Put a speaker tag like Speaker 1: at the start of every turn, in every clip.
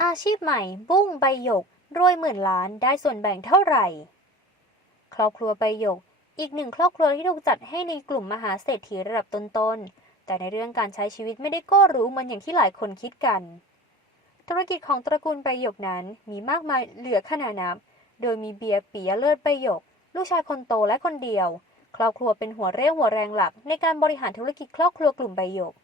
Speaker 1: อาชีพใหม่ บุ้งใบหยก รวยหมื่นล้านได้ส่วนแบ่งเท่าไหร่ ครอบครัวใบหยก อีกหนึ่งครอบครัวที่ถูกจัดให้ในกลุ่มมหาเศรษฐีระดับต้นๆ แต่ในเรื่องการใช้ชีวิตไม่ได้ก็รู้เหมือนอย่างที่หลายคนคิดกัน ธุรกิจของตระกูลใบหยกนั้นมีมากมายเหลือขนานับ โดยมีเบียร์ปียเลิศใบหยก ลูกชายคนโตและคนเดียว ครอบครัวเป็นหัวเรี่ยวหัวแรงหลัก ในการบริหารธุรกิจครอบครัวกลุ่มใบหยก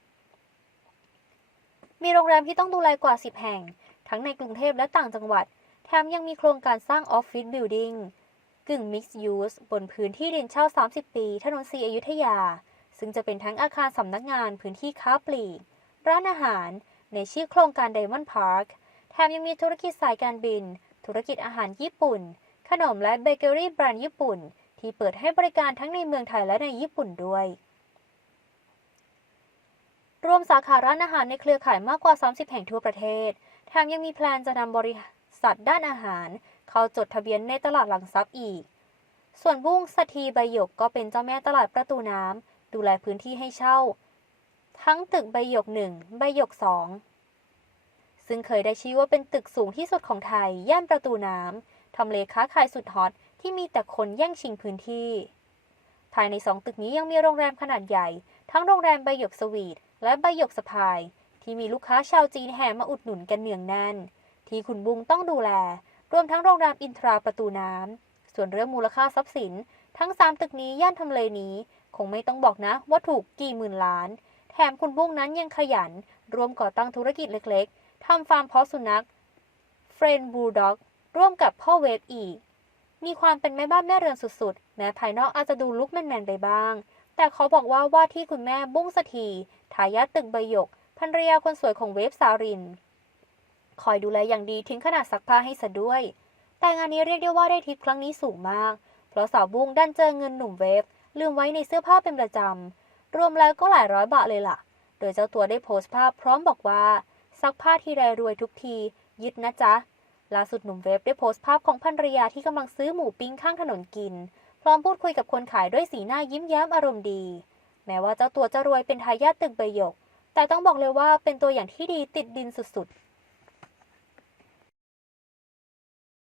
Speaker 1: มีโรงแรมที่ต้องดูแลกว่า 10 แห่ง ทั้งในกรุงเทพและต่างจังหวัด แถมยังมีโครงการสร้างออฟฟิศบิลดิ่งกึ่งมิกซ์ยูสบนพื้นที่ดินเช่า 30 ปี ถนนสีอยุธยา ซึ่งจะเป็นทั้งอาคารสำนักงานพื้นที่ค้าปลีก ร้านอาหาร ในชื่อโครงการไดมอนด์พาร์ค แถมยังมีธุรกิจสายการบิน ธุรกิจอาหารญี่ปุ่น ขนมและเบเกอรี่แบรนด์ญี่ปุ่น ที่เปิดให้บริการทั้งในเมืองไทยและในญี่ปุ่นด้วย รวมสาขาร้านอาหารในเครือข่ายมากกว่า 30 แห่งทั่วประเทศ แถมยังมีแพลนจะนำบริษัทด้านอาหาร เข้าจดทะเบียนในตลาดหลังทรัพย์อีก ส่วนบุ้งสถีใบหยกก็เป็นเจ้าแม่ตลาดประตูน้ำดูแลพื้นที่ให้เช่า ทั้งตึกใบหยกหนึ่งใบหยกสองซึ่งเคยได้ชื่อว่าเป็นตึกสูงที่สุดของไทย ย่านประตูน้ำทำเลค้าขายสุดฮอตที่มีแต่คนแย่งชิงพื้นที่ ภายในสองตึกนี้ยังมีโรงแรมขนาดใหญ่ ทั้งโรงแรมใบหยกสวีทและใบหยกสะพาย ที่มีลูกค้าชาวจีนแห่มาอุดหนุนกันเนืองแน่น ที่คุณบุงต้องดูแล รวมทั้งโรงแรมอินทราประตูน้ำ ส่วนเรื่องมูลค่าทรัพย์สิน ทั้ง 3 ตึกนี้ย่านทำเลนี้ คงไม่ต้องบอกนะว่าถูกกี่หมื่นล้าน แถมคุณบุ้งนั้นยังขยัน ร่วมก่อตั้งธุรกิจเล็กๆทำฟาร์มเพาะสุนัขเฟรนบูลด็อกร่วมกับพ่อเวฟอีก มีความเป็นแม่บ้านแม่เรือนสุดๆ แม้ภายนอกอาจจะดูลุกแมนๆไปบ้าง แต่เขาบอกว่าว่าที่คุณแม่บุ้งสถีทายาทตึกใบหยก ภรรยาคนสวยของเวฟสาริน คอยดูแลอย่างดีถึงขนาดซักผ้าให้ซะด้วย แต่งานนี้เรียกได้ว่าได้ทิปครั้งนี้สูงมาก เพราะสาวบุ้งดันเจอเงินหนุ่มเวฟลืมไว้ในเสื้อผ้าเป็นประจำ รวมแล้วก็หลายร้อยบาทเลยล่ะ โดยเจ้าตัวได้โพสต์ภาพพร้อมบอกว่า ซักผ้าทีไรรวยทุกที ยึดนะจ๊ะ ล่าสุดหนุ่มเวฟได้โพสต์ภาพของภรรยาที่กำลังซื้อหมูปิ้งข้างถนนกิน พร้อมพูดคุยกับคนขายด้วยสีหน้ายิ้มแย้มอารมณ์ดี แม้ว่าเจ้าตัวจะรวยเป็นทายาทตึกใบหยก แต่ต้องบอกเลยว่าเป็นตัวอย่างที่ดีติดดินสุดๆ